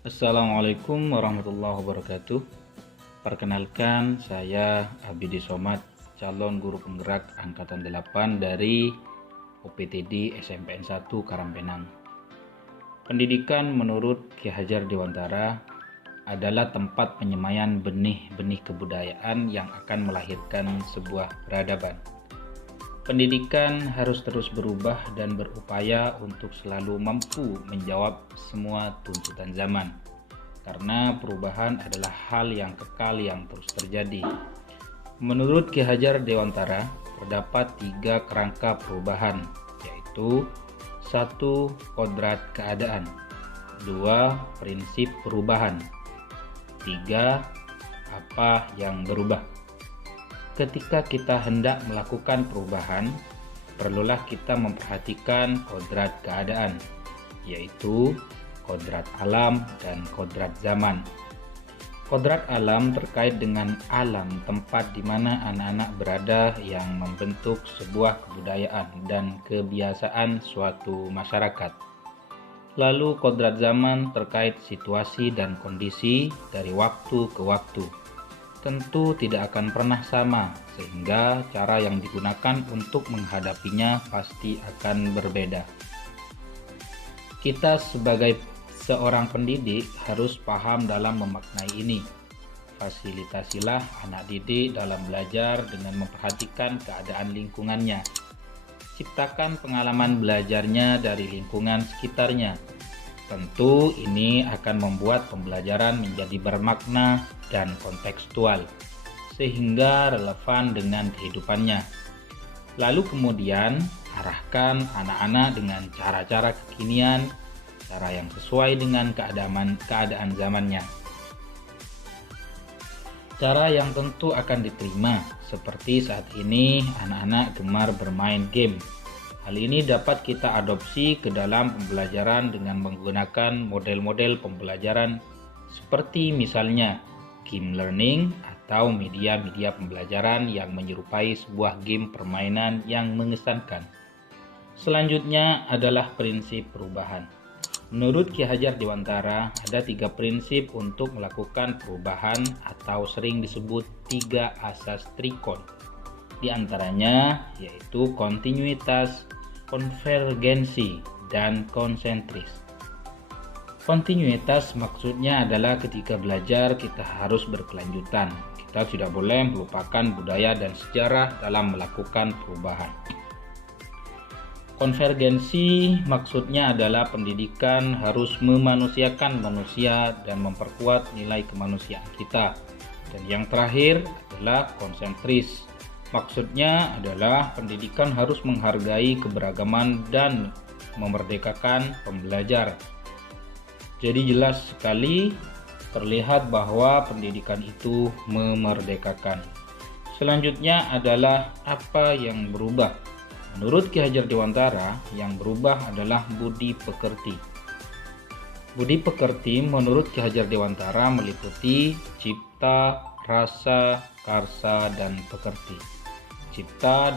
Assalamualaikum warahmatullahi wabarakatuh. Perkenalkan, saya Abidi Somad, calon guru penggerak angkatan 8 dari OPTD SMPN 1 Karangpenang. Pendidikan menurut Ki Hajar Dewantara adalah tempat penyemaian benih-benih kebudayaan yang akan melahirkan sebuah peradaban. Pendidikan harus terus berubah dan berupaya untuk selalu mampu menjawab semua tuntutan zaman, karena perubahan adalah hal yang kekal yang terus terjadi. Menurut Ki Hajar Dewantara, terdapat 3 kerangka perubahan, yaitu 1. Kodrat keadaan, 2. Prinsip perubahan, 3. Apa yang berubah. Ketika kita hendak melakukan perubahan, perlulah kita memperhatikan kodrat keadaan, yaitu kodrat alam dan kodrat zaman. Kodrat alam terkait dengan alam tempat di mana anak-anak berada yang membentuk sebuah kebudayaan dan kebiasaan suatu masyarakat. Lalu kodrat zaman terkait situasi dan kondisi dari waktu ke waktu. Tentu tidak akan pernah sama, sehingga cara yang digunakan untuk menghadapinya pasti akan berbeda. Kita sebagai seorang pendidik harus paham dalam memaknai ini. Fasilitasilah anak didik dalam belajar dengan memperhatikan keadaan lingkungannya. Ciptakan pengalaman belajarnya dari lingkungan sekitarnya. Tentu ini akan membuat pembelajaran menjadi bermakna dan kontekstual, sehingga relevan dengan kehidupannya. Lalu kemudian, arahkan anak-anak dengan cara-cara kekinian, cara yang sesuai dengan keadaan zamannya. Cara yang tentu akan diterima, seperti saat ini anak-anak gemar bermain game. Hal ini dapat kita adopsi ke dalam pembelajaran dengan menggunakan model-model pembelajaran seperti misalnya game learning atau media-media pembelajaran yang menyerupai sebuah game permainan yang mengesankan. Selanjutnya adalah prinsip perubahan. Menurut Ki Hajar Dewantara, ada 3 prinsip untuk melakukan perubahan atau sering disebut 3 asas trikon. Di antaranya yaitu kontinuitas, konvergensi, dan konsentris. Kontinuitas maksudnya adalah ketika belajar kita harus berkelanjutan. Kita tidak boleh melupakan budaya dan sejarah dalam melakukan perubahan. Konvergensi maksudnya adalah pendidikan harus memanusiakan manusia dan memperkuat nilai kemanusiaan kita. Dan yang terakhir adalah konsentris. Maksudnya adalah pendidikan harus menghargai keberagaman dan memerdekakan pembelajar. Jadi jelas sekali terlihat bahwa pendidikan itu memerdekakan. Selanjutnya adalah apa yang berubah. Menurut Ki Hajar Dewantara, yang berubah adalah budi pekerti. Budi pekerti menurut Ki Hajar Dewantara meliputi cipta, rasa, karsa, dan pekerti. Cipta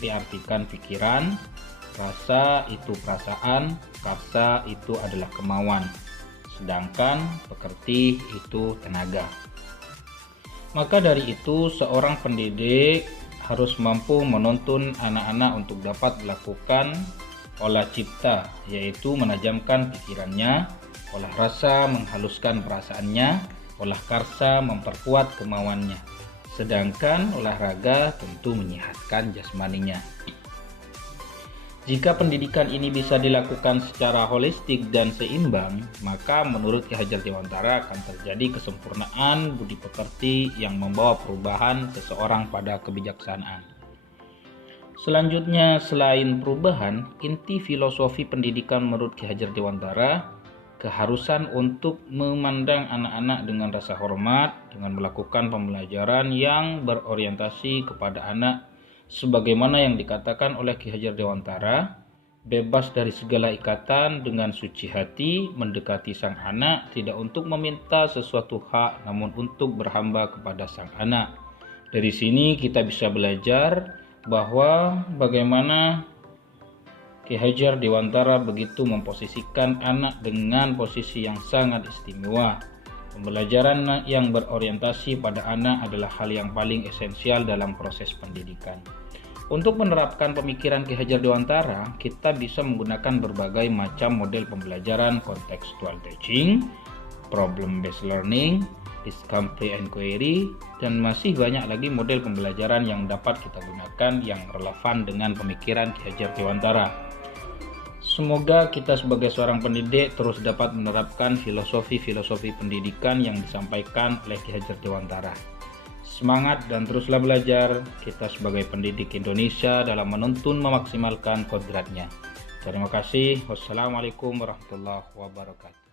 diartikan pikiran, rasa itu perasaan, karsa itu adalah kemauan, sedangkan pekerti itu tenaga. Maka dari itu, seorang pendidik harus mampu menuntun anak-anak untuk dapat melakukan olah cipta, yaitu menajamkan pikirannya, olah rasa menghaluskan perasaannya, olah karsa memperkuat kemauannya, sedangkan olahraga tentu menyehatkan jasmaninya. Jika pendidikan ini bisa dilakukan secara holistik dan seimbang, maka menurut Ki Hajar Dewantara akan terjadi kesempurnaan budi pekerti yang membawa perubahan seseorang pada kebijaksanaan. Selanjutnya, selain perubahan, inti filosofi pendidikan menurut Ki Hajar Dewantara keharusan untuk memandang anak-anak dengan rasa hormat, dengan melakukan pembelajaran yang berorientasi kepada anak sebagaimana yang dikatakan oleh Ki Hajar Dewantara, bebas dari segala ikatan, dengan suci hati mendekati sang anak, tidak untuk meminta sesuatu hak namun untuk berhamba kepada sang anak. Dari sini kita bisa belajar bahwa bagaimana Ki Hajar Dewantara begitu memposisikan anak dengan posisi yang sangat istimewa. Pembelajaran yang berorientasi pada anak adalah hal yang paling esensial dalam proses pendidikan. Untuk menerapkan pemikiran Ki Hajar Dewantara, kita bisa menggunakan berbagai macam model pembelajaran contextual teaching, problem-based learning, discovery and query, dan masih banyak lagi model pembelajaran yang dapat kita gunakan yang relevan dengan pemikiran Ki Hajar Dewantara. Semoga kita sebagai seorang pendidik terus dapat menerapkan filosofi-filosofi pendidikan yang disampaikan oleh Ki Hajar Dewantara. Semangat dan teruslah belajar kita sebagai pendidik Indonesia dalam menuntun memaksimalkan kodratnya. Terima kasih. Wassalamualaikum warahmatullahi wabarakatuh.